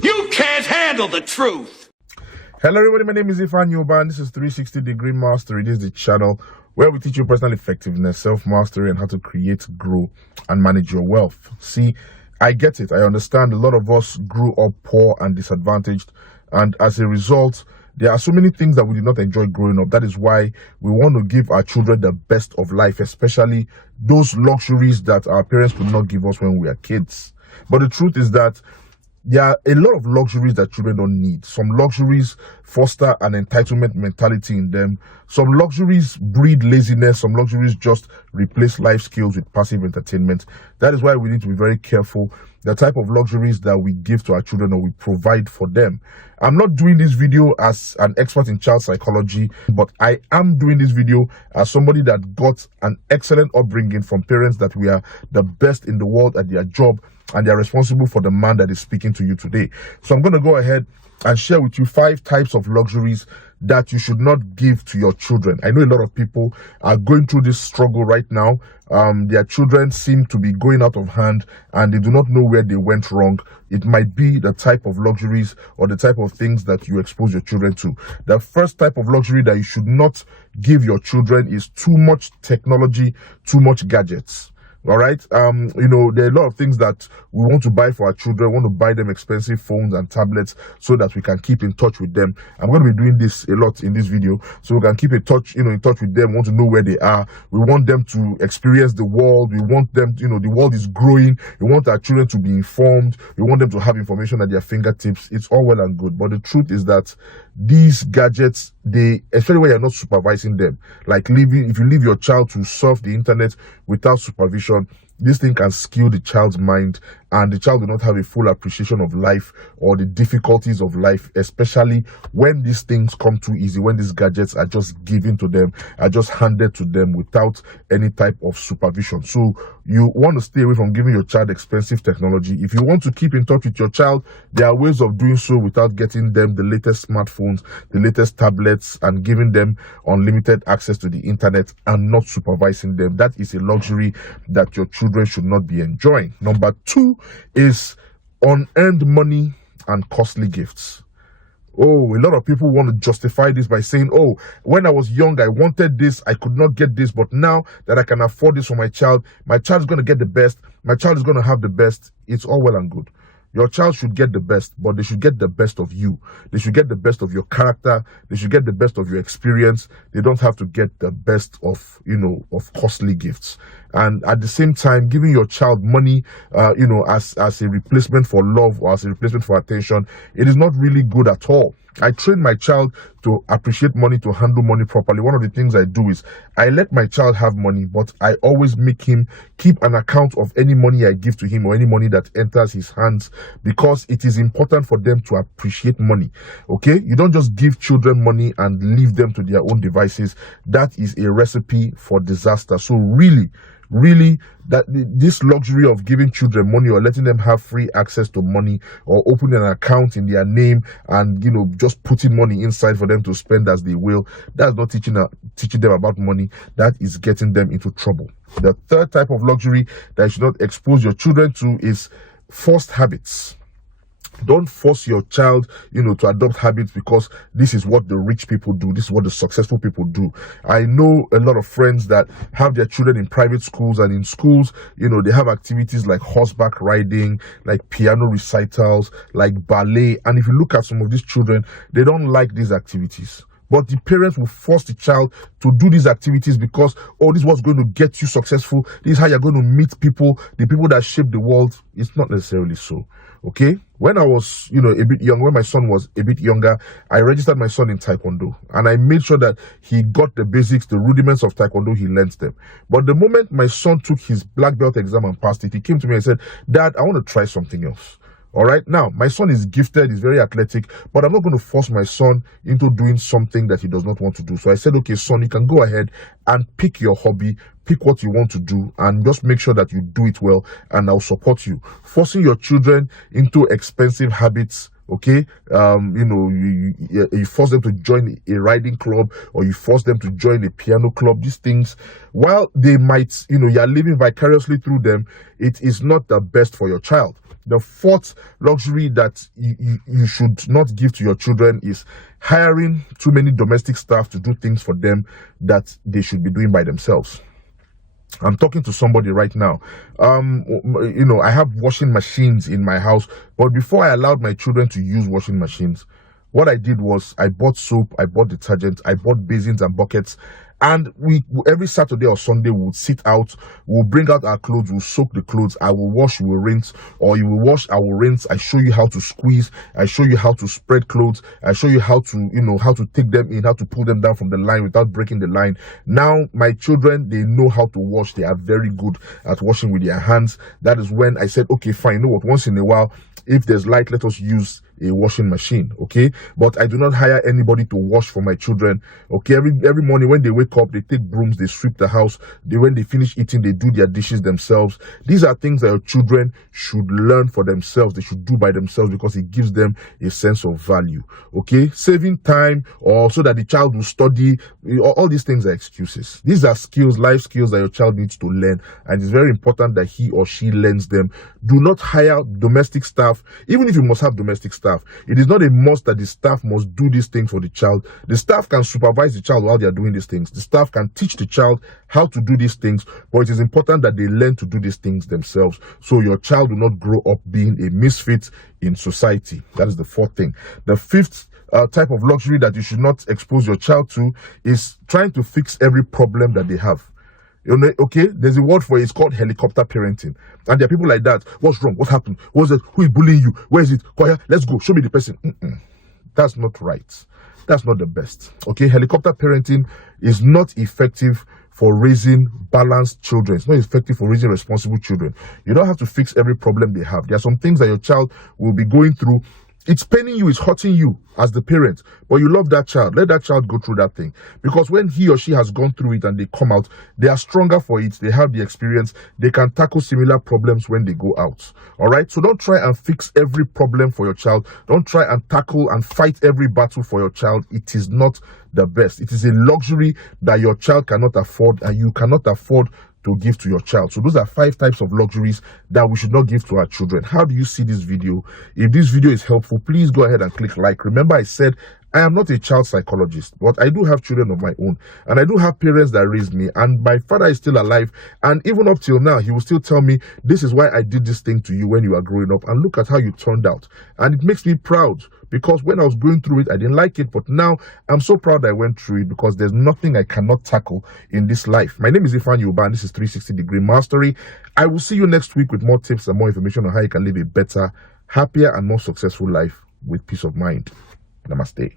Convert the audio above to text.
You can't handle the truth. Hello everybody, my name is Ifan Yoba and this is 360 Degree Mastery. This is the channel where we teach you personal effectiveness, self-mastery, and how to create, grow, and manage your wealth. See, I get it. I understand a lot of us grew up poor and disadvantaged, and as a result, there are so many things that we did not enjoy growing up. That is why we want to give our children the best of life, especially those luxuries that our parents could not give us when we were kids. But the truth is that there are a lot of luxuries that children don't need. Some luxuries foster an entitlement mentality in them. Some luxuries breed laziness. Some luxuries just replace life skills with passive entertainment. That is why we need to be very careful the type of luxuries that we give to our children or we provide for them. I'm not doing this video as an expert in child psychology, but I am doing this video as somebody that got an excellent upbringing from parents that we are the best in the world at their job, and they are responsible for the man that is speaking to you today. So I'm going to go ahead and share with you 5 types of luxuries that you should not give to your children. I know a lot of people are going through this struggle right now. Their children seem to be going out of hand and they do not know where they went wrong. It might be the type of luxuries or the type of things that you expose your children to. The first type of luxury that you should not give your children is too much technology, too much gadgets. All right. There are a lot of things that we want to buy for our children. We want to buy them expensive phones and tablets so that we can keep in touch with them. I'm going to be doing this a lot in this video, so we can keep in touch with them. We want to know where they are. We want them to experience the world. We want them, the world is growing. We want our children to be informed. We want them to have information at their fingertips. It's all well and good, but the truth is that these gadgets, especially when you're not supervising them, like if you leave your child to surf the internet without supervision, this thing can skew the child's mind, and the child will not have a full appreciation of life or the difficulties of life, especially when these things come too easy, when these gadgets are just given to them, are just handed to them without any type of supervision. So you want to stay away from giving your child expensive technology. If you want to keep in touch with your child, there are ways of doing so without getting them the latest smartphones, the latest tablets, and giving them unlimited access to the internet and not supervising them. That is a luxury that your children should not be enjoying. Number 2 is unearned money and costly gifts. Oh, a lot of people want to justify this by saying, oh, when I was young, I wanted this, I could not get this, but now that I can afford this for my child is going to get the best, my child is going to have the best. It's all well and good. Your child should get the best, but they should get the best of you. They should get the best of your character. They should get the best of your experience. They don't have to get the best of, of costly gifts. And at the same time, giving your child money, as a replacement for love or as a replacement for attention, it is not really good at all. I train my child to appreciate money, to handle money properly. One of the things I do is I let my child have money, but I always make him keep an account of any money I give to him or any money that enters his hands, because it is important for them to appreciate money. Okay? You don't just give children money and leave them to their own devices. That is a recipe for disaster. So really, that this luxury of giving children money or letting them have free access to money or opening an account in their name and just putting money inside for them to spend as they will, that's not teaching them about money. That is getting them into trouble. The third type of luxury that you should not expose your children to is forced habits. Don't force your child, to adopt habits because this is what the rich people do. This is what the successful people do. I know a lot of friends that have their children in private schools, and in schools, they have activities like horseback riding, like piano recitals, like ballet. And if you look at some of these children, they don't like these activities. But the parents will force the child to do these activities because, oh, this is what's going to get you successful. This is how you're going to meet people, the people that shape the world. It's not necessarily so. Okay? When I was, a bit young, when my son was a bit younger, I registered my son in Taekwondo. And I made sure that he got the basics, the rudiments of Taekwondo, he learned them. But the moment my son took his black belt exam and passed it, he came to me and said, Dad, I want to try something else. All right. Now, my son is gifted, he's very athletic, but I'm not going to force my son into doing something that he does not want to do. So I said, okay, son, you can go ahead and pick your hobby, pick what you want to do, and just make sure that you do it well, and I'll support you. Forcing your children into expensive habits, okay, you force them to join a riding club, or you force them to join a piano club. These things, while they might, you're living vicariously through them, it is not the best for your child. The fourth luxury that you should not give to your children is hiring too many domestic staff to do things for them that they should be doing by themselves. I'm talking to somebody right now. I have washing machines in my house, but before I allowed my children to use washing machines, what I did was I bought soap, I bought detergent, I bought basins and buckets, and we every Saturday or Sunday we would sit out, we'll bring out our clothes, we'll soak the clothes, I will wash, we'll rinse, or you will wash, I will rinse. I show you how to squeeze, I show you how to spread clothes, I show you how to, how to take them in, how to pull them down from the line without breaking the line. Now my children, they know how to wash, they are very good at washing with their hands. That is when I said, okay, fine, you know what, once in a while, if there's light, let us use a washing machine, okay? But I do not hire anybody to wash for my children, okay? Every morning when they wake up, they take brooms, they sweep the house. When they finish eating, they do their dishes themselves. These are things that your children should learn for themselves. They should do by themselves because it gives them a sense of value, okay? Saving time or so that the child will study, all these things are excuses. These are skills, life skills that your child needs to learn, and it's very important that he or she learns them. Do not hire domestic staff, even if you must have domestic staff. It is not a must that the staff must do these things for the child. The staff can supervise the child while they are doing these things. The staff can teach the child how to do these things, but it is important that they learn to do these things themselves so your child will not grow up being a misfit in society. That is the fourth thing. The fifth type of luxury that you should not expose your child to is trying to fix every problem that they have. Okay, there's a word for it. It's called helicopter parenting, and there are people like that. What's wrong? What happened? What's it? Who is bullying you? Where is it? Koya, let's go. Show me the person. That's not right. That's not the best. Okay, helicopter parenting is not effective for raising balanced children. It's not effective for raising responsible children. You don't have to fix every problem they have. There are some things that your child will be going through. It's paining you, it's hurting you as the parent, but you love that child. Let that child go through that thing, because when he or she has gone through it and they come out, they are stronger for it. They have the experience. They can tackle similar problems when they go out. All right. So don't try and fix every problem for your child. Don't try and tackle and fight every battle for your child. It is not the best. It is a luxury that your child cannot afford, and you cannot afford to give to your child. So those are 5 types of luxuries that we should not give to our children. How do you see this video? If this video is helpful, please go ahead and click like. Remember, I said I am not a child psychologist, but I do have children of my own, and I do have parents that raised me, and my father is still alive, and even up till now he will still tell me, this is why I did this thing to you when you were growing up, and look at how you turned out. And it makes me proud, because when I was going through it I didn't like it, but now I'm so proud I went through it, because there's nothing I cannot tackle in this life. My name is Ifan Yoba, and this is 360 Degree Mastery. I will see you next week with more tips and more information on how you can live a better, happier and more successful life with peace of mind. Namaste.